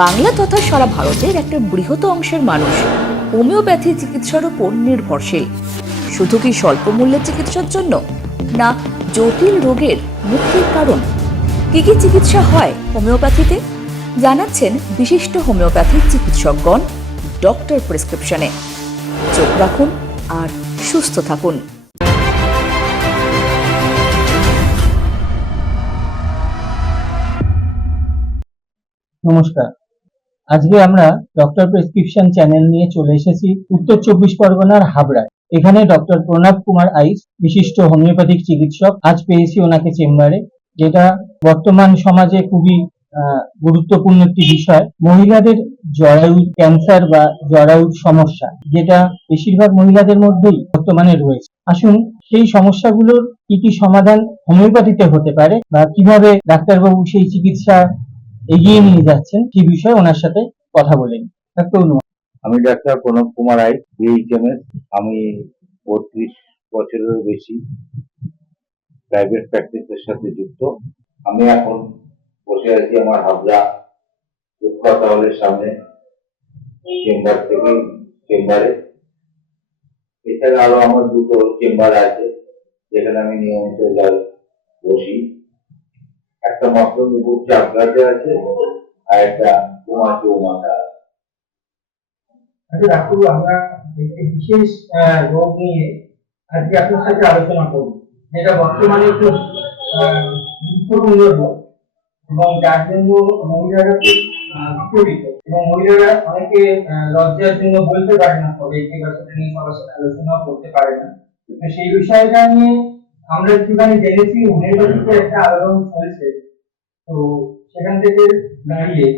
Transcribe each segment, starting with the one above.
বাংলা তথা সারা ভারতের একটা বৃহৎ অংশের মানুষ। হোমিওপ্যাথি চিকিৎসার উপর নির্ভরশীল। শুধু কি স্বল্প মূল্যের চিকিৎসার জন্য? না, জটিল রোগের মুক্তির কারণ। কি কি চিকিৎসা হয় হোমিওপ্যাথিতে? জানাচ্ছেন বিশিষ্ট হোমিওপ্যাথি চিকিৎসকগণ ডক্টর প্রেসক্রিপশনে। চোখ রাখুন আর সুস্থ থাকুন। নমস্কার। আজকে আমরা ডক্টর প্রেসক্রিপশন চ্যানেল নিয়ে চলে এসেছি উত্তর চব্বিশ পরগনার হাবড়ায়। এখানে ডক্টর প্রণব কুমার আইস, বিশিষ্ট হোমিওপ্যাথিক চিকিৎসক, আজ পেয়েছি ওনাকে চেম্বারে, যেটা বর্তমান সমাজে খুবই গুরুত্বপূর্ণ একটি বিষয়। মহিলাদের জরায়ু ক্যান্সার বা জরায়ুর সমস্যা, যেটা বেশিরভাগ মহিলাদের মধ্যেই বর্তমানে রয়েছে। আসুন, সেই সমস্যাগুলোর কি কি সমাধান হোমিওপ্যাথিতে হতে পারে বা কীভাবে ডাক্তারবাবু সেই চিকিৎসা এগিয়ে নিয়ে যাচ্ছেন কি বিষয়ে ওনার সাথে কথা বলেন। ডাক্তার আমি ডাক্তার প্রণব কুমার রায় বিএইচএমএস আমি বত্রিশ বছরেরও বেশি প্রাইভেট প্র্যাকটিসের সাথে যুক্ত। আমি এখন বসে আছি আমার হাবড়া রূপকথা হলের সামনে চেম্বার থেকে চেম্বারে। এছাড়া আরও আমার দুটো চেম্বার আছে, যেখানে আমি নিয়মিত যাই, বসি। একটা মাত্র মক্রমপুর চাপড়াতে আছে আর একটা কুমার চৌমাথা আচ্ছা আমরা একটি বিশেষ রোগ নিয়ে আজকে আপনার সাথে আলোচনা করব। যেটা বর্তমানে গুরুত্বপূর্ণ রোগ এবং যার জন্য মহিলারা বিচলিত এবং মহিলারা অনেকে লজ্জার জন্য বলতে পারে না সবাইকে বা নিয়ে সাথে আলোচনা করতে পারে না। সেই বিষয়টা নিয়ে আমরা একটুখানি জেনেছি হোমিওপ্যাথিতে একটা আলোড়ন চলছে। তো সেখান থেকে দাঁড়িয়ে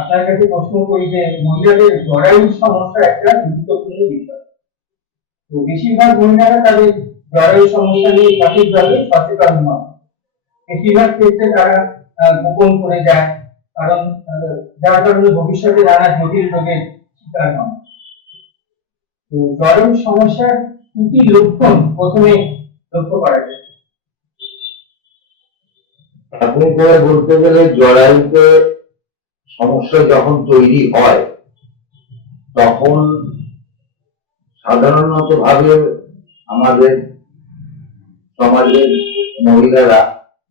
আপনার কাছে প্রশ্ন করি যে, মহিলাদের জরায়ুর সমস্যা একটা গুরুত্বপূর্ণ বিষয়। তো বেশিরভাগ মহিলারা তাদের জরায়ু সমস্যা নিয়ে সঠিকভাবে সচেতন নয় বেশিরভাগ ক্ষেত্রে তারা গোপন করে যায়, কারণ যার কারণে ভবিষ্যতে নানা জটিল রোগের শিকার হন। তো জরায়ুর সমস্যার কি কি লক্ষণ প্রথমে লক্ষ্য করা যায়। প্রাথমিকভাবে বলতে গেলে সমস্যা যখন তৈরি হয়, তখন সাধারণত ভাবে আমাদের সমাজের মহিলারা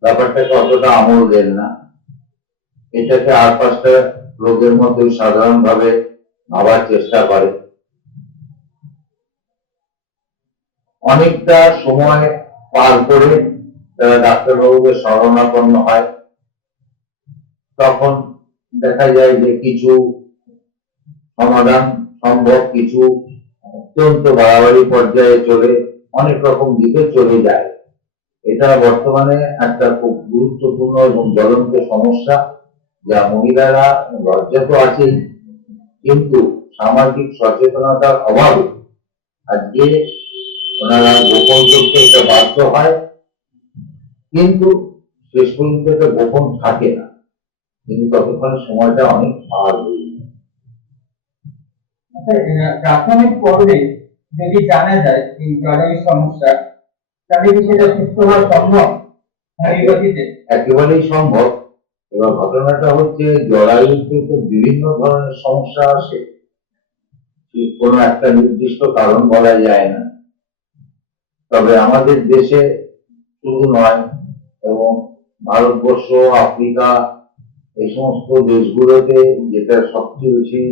ব্যাপারটাকে অতটা আমল দেন না। এটাকে আর পাঁচটা রোগের মধ্যে সাধারণভাবে ভাবার চেষ্টা করে। অনেকটা সময় পার করে তারা ডাক্তারবাবুকে শরণাপন্ন হয়। তখন দেখা যায় যে কিছু সমাধান সম্ভব, কিছু অত্যন্ত বাড়াবাড়ি পর্যায়ে চলে, অনেক রকম দিকে চলে যায়। এটা বর্তমানে একটা খুব গুরুত্বপূর্ণ এবং জ্বলন্ত সমস্যা, যা মহিলারা লজ্জা তো আছেই কিন্তু সামাজিক সচেতনতার অভাবে আজকে ওনারা গোপন করতে এটা বাধ্য হয় কিন্তু শেষ পর্যন্ত এটা গোপন থাকে না। কিন্তু ততক্ষণ সময়টা অনেক পার হয়ে। আচ্ছা, প্রাথমিক যদি জানা যায় এই জরায়ুর সমস্যা তাহলে কি সেটা সুস্থ হওয়া সম্ভব? একেবারেই সম্ভব। এবার ঘটনাটা হচ্ছে জরায়ুতে তো বিভিন্ন ধরনের সমস্যা আসে। কোনো একটা নির্দিষ্ট কারণ বলা যায় না। তবে আমাদের দেশে শুধু নয়, এবং ভারতবর্ষ, আফ্রিকা, এই সমস্ত দেশগুলোতে যেটা সবচেয়ে বেশি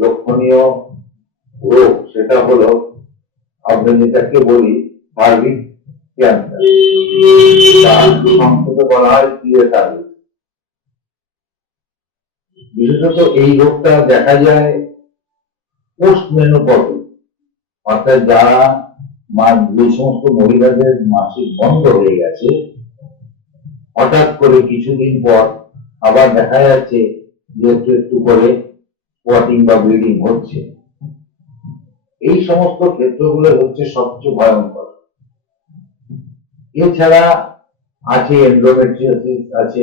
লক্ষণীয় রোগ সেটা হলো, আমরা যেটাকে বলি সার্ভিক ক্যান্সার। সংক্ষেপে বলা হয় বিশেষত এই রোগটা দেখা যায় পোস্ট মেনোপজে, অর্থাৎ যারা যে সমস্ত মহিলাদের মাসিক বন্ধ হয়ে গেছে। হঠাৎ করে কিছুদিন পর আবার দেখা যাচ্ছে যে একটু একটু করে স্পটিং বা ব্লিডিং হচ্ছে। এই সমস্ত ক্ষেত্রগুলো হচ্ছে সবচেয়ে ভয়ঙ্কর। এছাড়া আছে এন্ডোমেট্রিওসিস আছে।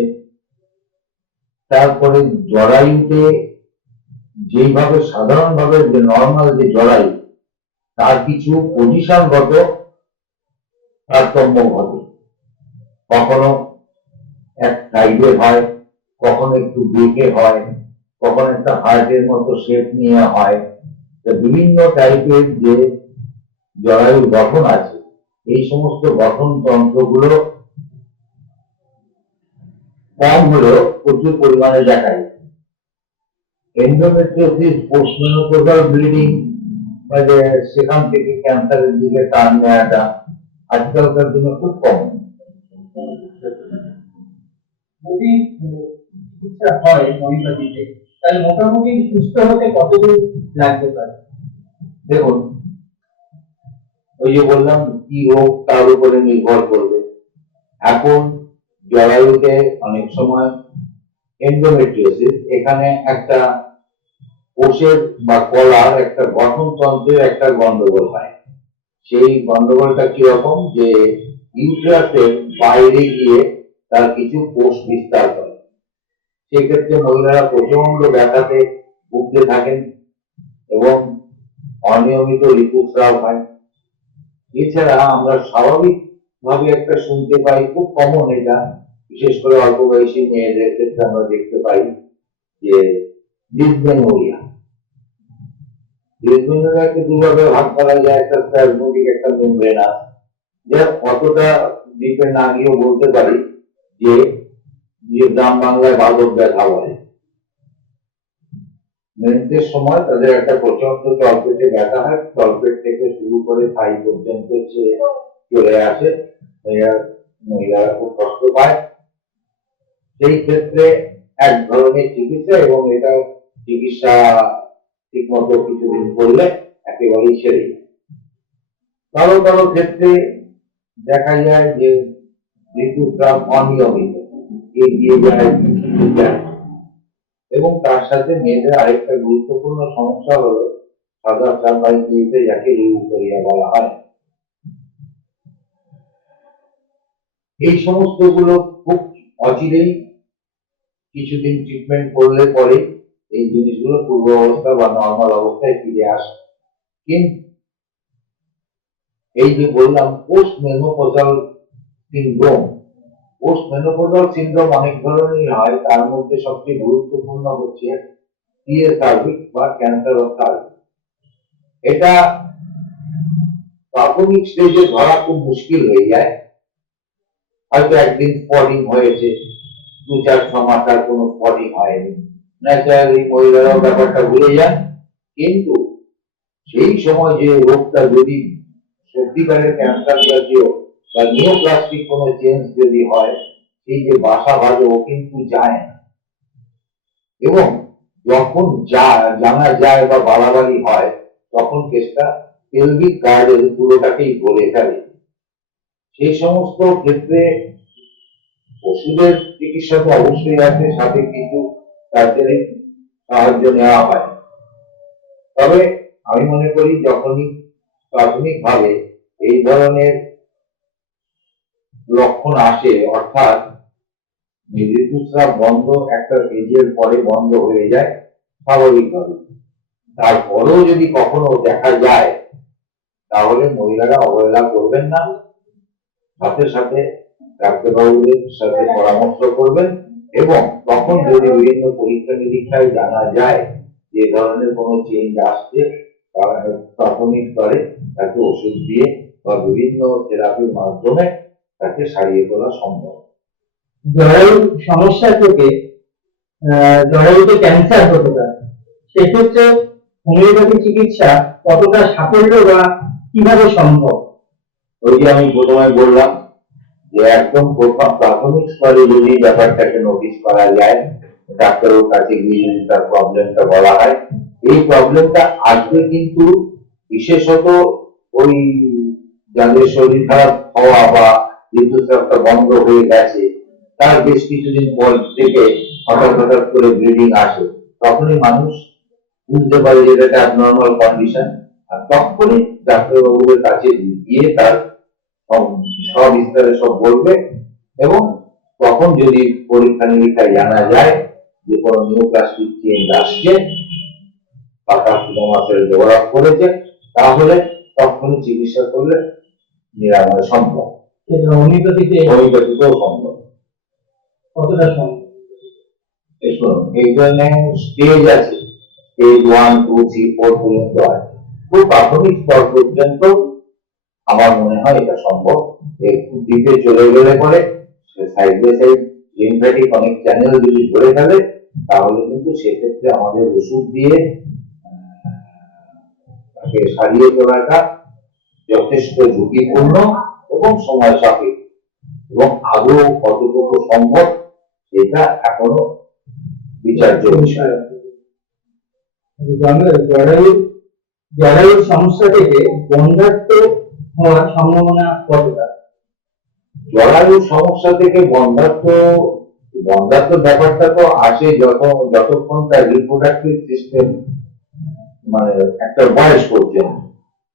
তারপরে জরায়ুতে যেভাবে সাধারণভাবে যে নর্মাল যে জরায়ু তার কিছু পজিশনগত তারতম্য ঘটে কখনো এক সাইডে হয়, কখনো একটু বেঁকে হয়, কখন একটা হার্টের মতো শেপ নিয়ে হয়। বিভিন্ন টাইপের যে জরায়ুর গঠন আছে, এই সমস্ত গঠন তন্ত্রগুলো কম হলেও প্রচুর পরিমাণে দেখা যায় এন্ডোমেট্রিওসিস পোস্টমেনোপোজাল ব্লিডিং সেখান থেকে ক্যান্সারের দিকে টান নেওয়াটা আজকালকার দিনে খুব কম। যদি চিকিৎসা হয় তাহলে মোটামুটি সুস্থ হতে কতদিন লাগতে পারে? দেখুন, ওই যে বললাম কি রোগ তার উপরে নির্ভর করবে। এখন জরায়ুতে অনেক সময় এন্ডোমেট্রিওসিস এখানে একটা কোষের বা কলার একটা গঠনতন্ত্রের একটা গন্ডগোল হয়। সেই গন্ডগোলটা কীরকম? যে ইউট্রাসের বাইরে গিয়ে তার কিছু কোষ বিস্তার করে। সেক্ষেত্রে মহিলারা প্রচণ্ড ব্যথাতে ভুগতে থাকেন এবং অনিয়মিত ঋতুস্রাব হয়। এছাড়া আমরা স্বাভাবিক ভাবে একটা শুনতে পাই, খুব কমন এটা, বিশেষ করে অল্প বয়সী মেয়েদের ক্ষেত্রে আমরা দেখতে পাই যে ডিসমেনোরিয়া ডিসমেনোরিয়াকে দুভাবে ভাগ করা যায়, একটা স্প্যাজমোডিক একটা মেমব্রেনাস যা কতটা ডিপে না গিয়েও বলতে পারি যে গ্রাম বাংলায় বাদক ব্যথা বলে। মেন্সের সময় তাদের একটা প্রচণ্ড তলপেটে ব্যথা হয়। তলপেট থেকে শুরু করে থাই পর্যন্ত চলে আসে। মহিলা- মহিলারা খুব কষ্ট পায়। সেই ক্ষেত্রে এক ধরনের চিকিৎসা এবং এটা চিকিৎসা ঠিক মতো কিছুদিন করলে একেবারেই সেরে কারও কারও ক্ষেত্রে দেখা যায় যে ঋতুস্রাব অনিয়মিত, এগিয়ে যায় এবং তার সাথে মেয়েদের আরেকটা গুরুত্বপূর্ণ সমস্যা হলো সাদা চাপাই চামড়াইতে যাকে ইউকোরিয়া বলা হয়। এই সমস্তগুলো খুব অচিরেই কিছুদিন ট্রিটমেন্ট করলে পরে এই জিনিসগুলো পূর্ব অবস্থা বা নর্মাল অবস্থায় ফিরে আসে। কিন্তু এই যে বললাম post menopausal syndrome post menopausal syndrome অনেক ধরনেরই হয়, তার মধ্যে সবচেয়ে গুরুত্বপূর্ণ হচ্ছে সিএ সার্ভিক্স বা ক্যান্সার অফ সার্ভিক্স এটা প্রাথমিক স্টেজে ধরা খুব মুশকিল হয়ে যায়। হয়তো একদিন স্পটিং হয়েছে দু চার ছ মাস আর কোনো স্পটিং হয়নি। ন্যাচারালি মহিলারাও ব্যাপারটা ভুলে যান। কিন্তু সেই সময় যে রোগটা যদি সত্যিকারের ক্যান্সার জাতীয় বা নিওপ্লাস্টিক কোনো চেঞ্জ যদি হয়, সেই যে বাসা বাজে ও কিন্তু যায় না। এবং যখন যা জানা যায় বা বাড়াবাড়ি হয়, তখন কেসটা পেলভিক গার্ডের পুরোটাকেই বলে ফেলে। সেই সমস্ত ক্ষেত্রে ওষুধের চিকিৎসা তো অবশ্যই আছে, সাথে কিছু সার্জারি সাহায্য নেওয়া হয়। তবে আমি মনে করি যখনই প্রাথমিকভাবে এই ধরনের লক্ষণ আসে, অর্থাৎ ঋতুস্রাব বন্ধ, একটা এজের পরে বন্ধ হয়ে যায়, স্বাভাবিকভাবে। তারপরেও যদি কখনো দেখা যায়, তাহলে মহিলারা অবহেলা করবেন না। সাথে সাথে ডাক্তারবাবুদের সাথে পরামর্শ করবেন। এবং তখন যদি বিভিন্ন পরীক্ষা নিরীক্ষায় জানা যায় যে ধরনের কোনো চেঞ্জ আসছে প্রাথমিক স্তরে তাকে ওষুধ দিয়ে বা বিভিন্ন থেরাপির মাধ্যমে তাকে সারিয়ে তোলা সম্ভব। জরায়ুর সমস্যা থেকে জরায়ুতে ক্যান্সার হতে পারে। সেক্ষেত্রে হোমিওপ্যাথি চিকিৎসা কতটা সাফল্য বা কীভাবে সম্ভব? ওই যে আমি প্রথমে বললাম যে একদম প্রথম প্রাথমিক স্তরে যদি ব্যাপারটাকে নোটিস করা যায়, ডাক্তারের কাছে গিয়ে যদি তার প্রবলেমটা বলা হয়, এই প্রবলেমটা আসবে কিন্তু বিশেষত ওই যাদের শরীর খারাপ হওয়া বা ঋতুস্রাবটা বন্ধ হয়ে গেছে, তার বেশ কিছুদিন পর থেকে হঠাৎ হঠাৎ করে ব্লিডিং আসে। তখনই মানুষ বুঝতে পারে যে এটা অ্যাবনর্মাল কন্ডিশন আর তখনই ডাক্তারবাবুর কাছে গিয়ে তার সব- সবিস্তারে সব বলবে এবং তখন যদি পরীক্ষা নিরীক্ষায় জানা যায় যে কোনো নিউপ্লাস্টিক চেঞ্জ আসছে বা কার্সিনোমাসের ডেভেলপ করেছে তাহলে তখনই চিকিৎসা করলে নিরাময় সম্ভব। হোমিওপ্যাথিতে হোমিওপ্যাথিতেও সম্ভব। কতটা সম্ভব? এই শুনুন এই জন্য স্টেজ আছে। Stage one two three four পর্যন্ত আছে। খুব প্রাথমিক স্তর পর্যন্ত আমার মনে হয় এটা সম্ভব ডিপে চলে গেলে পরে সাইড বাই সাইড লিমফ্যাটিক অনেক চ্যানেল যদি ধরে ফেলে তাহলে কিন্তু সেক্ষেত্রে আমাদের ওষুধ দিয়ে তাকে সারিয়ে তোলাটা যথেষ্ট ঝুঁকিপূর্ণ এবং সময় সাপেক্ষ এবং আদৌ কতটুকু সম্ভব সেটা এখনও বিচার্য বিষয় জরায়ু জরায়ুর সমস্যা থেকে বন্ধাত্ম হওয়ার সম্ভাবনা কতটা? জরায়ু সমস্যা থেকে বন্ধাত্ম বন্ধাত্ম ব্যাপারটা তো আসে যত, যতক্ষণ তার রিপ্রোডাক্টিভ সিস্টেম মানে একটা বয়স পর্যন্ত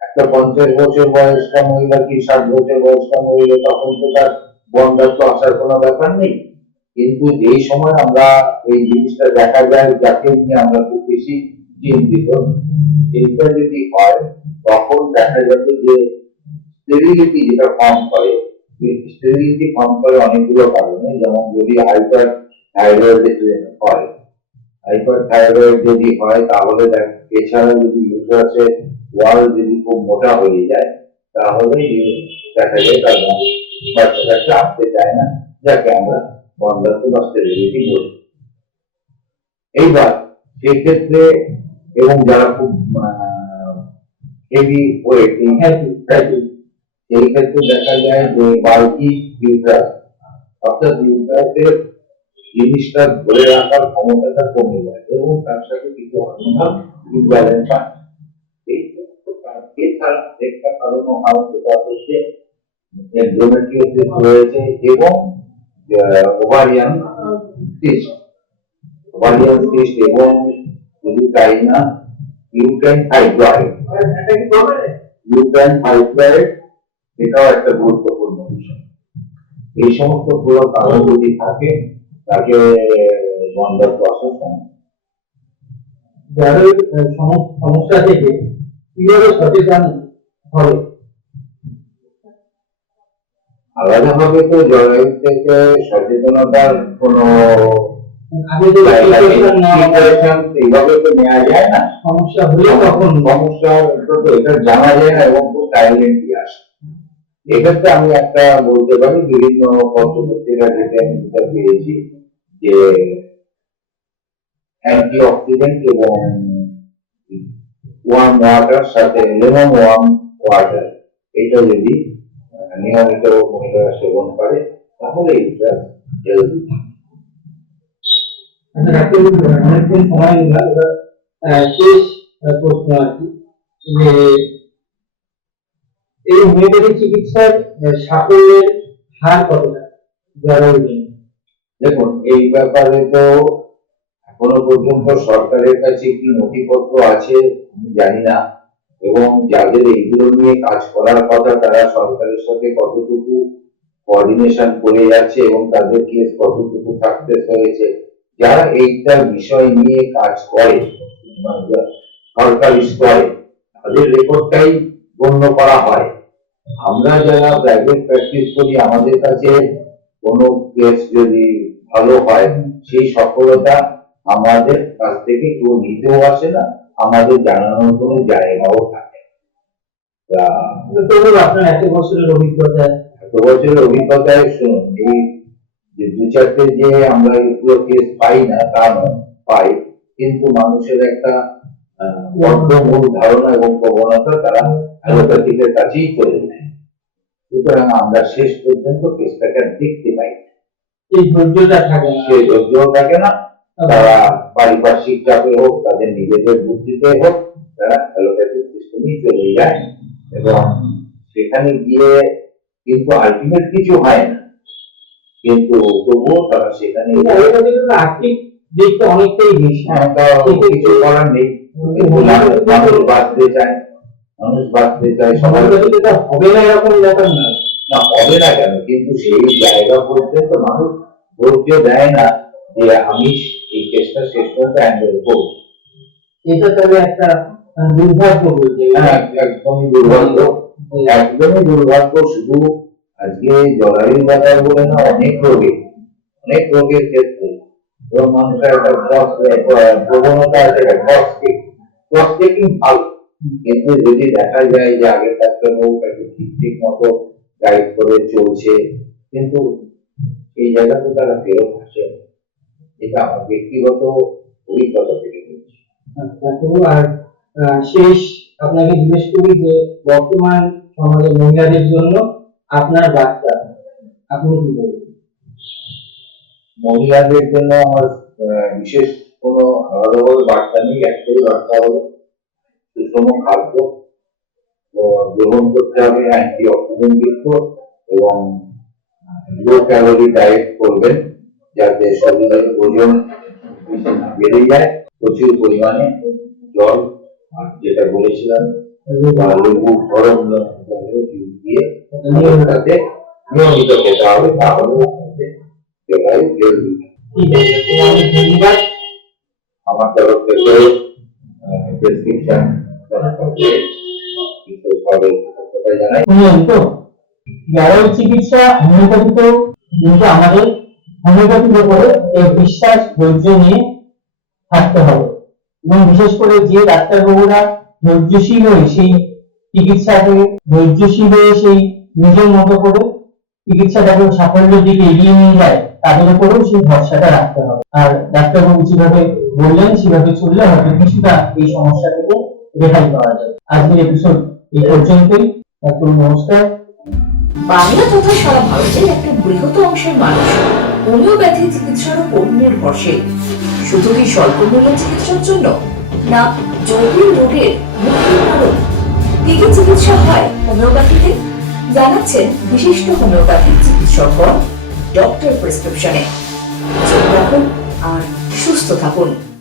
একটা পঞ্চাশ বছর বয়স্কা মহিলা কি ষাট বছর বয়স্কা মহিলা তখন তো তার বন্ধাত্ম আসার কোনো ব্যাপার নেই। কিন্তু যেই সময় আমরা এই জিনিসটা দেখা যায়, যাকে নিয়ে আমরা খুব বেশি চিন্তিত এটা যদি হয়, তখন দেখা যাবে যে স্টেরিলিটি যেটা ফর্ম করে স্টেরিলিটি ফর্ম করে অনেকগুলো কারণে, যেমন যদি হাইপার থাইরয়েড হয় হাইপার থাইরয়েড যদি হয়, তাহলে দেখ- এছাড়া যদি ইউটারাসের ওয়াল যদি খুব মোটা হয়ে যায়, তাহলে দেখা যায় তার বাচ্চা কাচ্চা আসতে চায় না, যাকে আমরা বন্ধাত্ম বা স্টেরিলিটি বলি। এইবার সেক্ষেত্রে এবং যারা খুব হেভি ওয়েট সেই ক্ষেত্রে দেখা যায় যে বাল্কি ইউট্রাস অর্থাৎ ইউট্রাসের জিনিসটা ধরে রাখার ক্ষমতাটা কমে যায় এবং তার সাথে কিছু হরমোনাল ইমব্যালেন্স হয় এই সমস্ত কারণ- এছাড়া একটা কারণও হয় সেটা হচ্ছে এন্ডোমেট্রিওসিস রয়েছে এবং ওভারিয়ান সিস্ট ওভারিয়ান সিস্ট এবং শুধু তাই না ইউট্রাইন ফাইব্রয়েড এটা কি করবে ইউক্রেন ফাইব্রয়েড এটাও একটা গুরুত্বপূর্ণ বিষয়। এই সমস্ত পুরো কারণ যদি থাকে তাকে আহ, সম- সমস্যা থেকে কীভাবে সচেতন হবে? আলাদাভাবে তো জলবায়ু থেকে সচেতনতার কোনো এইভাবে তো নেওয়া যায় না। সমস্যা হলে তখন সমস্যা এটা জানা যায় না এবং খুব সাইলেন্টলি আসে। এক্ষেত্রে আমি একটা বলতে পারি, বিভিন্ন পত্রপত্রিকা থেকে আমি যেটা পেয়েছি যে অ্যান্টি অক্সিডেন্ট এবং ওয়ার্ম ওয়াটার সাথে লেমন ওয়ার্ম ওয়াটার, এটা যদি নিয়মিত মহিলারা সেবন করে, তাহলে এটা হেলদি আচ্ছা অনেকক্ষণ সময় শেষ প্রশ্ন আর কি, যে এই হোমিওপ্যাথি চিকিৎসার সাফল্যের হার কতটা? দেখুন, এই ব্যাপারে তো এখনও পর্যন্ত সরকারের কাছে কি নথিপত্র আছে, আমি জানি না। এবং যাদের এইগুলো নিয়ে কাজ করার কথা, তারা সরকারের সাথে কতটুকু কোঅর্ডিনেশন করে যাচ্ছে এবং তাদের কেস কতটুকু হয়েছে, যারা এইটা বিষয় নিয়ে কাজ করে মানে সরকারি স্তরে, তাদের রেকর্ডটাই গণ্য করা হয়। আমরা যারা প্রাইভেট প্র্যাকটিস করি আমাদের কাছে কোনো কেস যদি ভালো হয় সেই সফলতা আমাদের কাছ থেকে কেউ নিতেও আসে না আমাদের জানানোর কোনো জায়গাও থাকে তবু আপনার এত বছরের অভিজ্ঞতা। এত বছরের অভিজ্ঞতায় শুনুন এই যে দু চারটে যে আমরা এগুলো কেস পাই না তা নয় পাই। কিন্তু মানুষের একটা বদ্ধ মূল ধারণা এবং প্রবণতা তারা অ্যালোপ্যাথিকের কাছেই চলে যায় সুতরাং আমরা শেষ পর্যন্ত কেসটাকে দেখতে পাই এই ধৈর্যটা থাকে সে ধৈর্য থাকে না। তারা পারিপার্শ্বিক চাপে হোক তাদের নিজেদের বুদ্ধিতে হোক তারা অ্যালোপ্যাথিক সিস্টেমই চলে যায়। এবং সেখানে গিয়ে কিন্তু আলটিমেট কিছু হয় না। কিন্তু তবুও তারা সেখানে আর্থিক দিকটা অনেকটাই বেশি। হ্যাঁ, কিছু করার নেই। মানুষ মানুষ বাঁচতে চায় মানুষ বাঁচতে চায় সবাই হবে না এরকম ব্যাপার না। না হবে না কেন? কিন্তু সেই জায়গা পর্যন্ত মানুষ ধৈর্য দেয় না যে আমি এই কেসটা শেষ পর্যন্ত হ্যান্ডেল করব এটা তাহলে একটা দুর্ভাগ্য বলতে হ্যাঁ, একদমই দুর্ভাগ্য। একদমই দুর্ভাগ্য শুধু আজকে জলারির ব্যাপার বলে না অনেক রোগে অনেক রোগের ক্ষেত্রে। এবং মানুষের একটা প্রবণতা আছে একটা টেকিং ভালো। কিন্তু যদি দেখা যায় যে আগের ডাক্তারবাবুটাকে ঠিক ঠিক মতো গাইড করে চলছে কিন্তু এই জায়গাতে তারা ফেরত আসে এটা আমার ব্যক্তিগত অভিজ্ঞতা থেকে বলছি। আর শেষ আপনাকে জিজ্ঞেস করি যে বর্তমান সমাজের মহিলাদের জন্য আপনার বার্তা আপনি কি বলবেন? মহিলাদের জন্য আমার বিশেষ কোনো আলাদাভাবে বার্তা নেই, একটাই বার্তা হলো সুষম খাদ্য। গ্রহণ করতে হবে অ্যান্টি অক্সিডেন্ট যুক্ত এবং লো ক্যালোরি ডায়েট করবেন যাতে শরীরের ওজন বেড়ে যায়, প্রচুর পরিমাণে জল যেটা বলেছিলাম লেবু, গরম দিয়ে নিয়মিত খেতে হবে, তাহলে চিকিৎসা কিন্তু আমাদের হোমিওপ্যাথির উপরে এই বিশ্বাস, ধৈর্য নিয়ে থাকতে হবে। এবং বিশেষ করে যে ডাক্তারবাবুরা ধৈর্যশীল হয়ে সেই চিকিৎসাকে ধৈর্যশীল হয়ে সেই নিজের মতো করে চিকিৎসাটাকে সাফল্যের দিকে এগিয়ে নিয়ে যায়, তাদের উপরেও সেই ভরসাটা রাখতে হবে। আর ডাক্তারবাবু যেভাবে বললেন সেভাবে চললে হয়তো কিছুটা এই সমস্যা থেকে রেহাই পাওয়া যায় আজকের এপিসোড এই পর্যন্তই। ডাক্তারবাবু নমস্কার। বাংলা তথা সারা ভারতের একটা বৃহৎ অংশের মানুষ হোমিওপ্যাথি চিকিৎসার উপর নির্ভরশীল। শুধু কি স্বল্প মূল্যের চিকিৎসার জন্য? না জটিল রোগের মুক্তির কারণ। কি কি চিকিৎসা হয় হোমিওপ্যাথিতে? জানাচ্ছেন বিশিষ্ট হোমিওপ্যাথিক চিকিৎসকগণ ডক্টর প্রেসক্রিপশনে। আর সুস্থ থাকুন।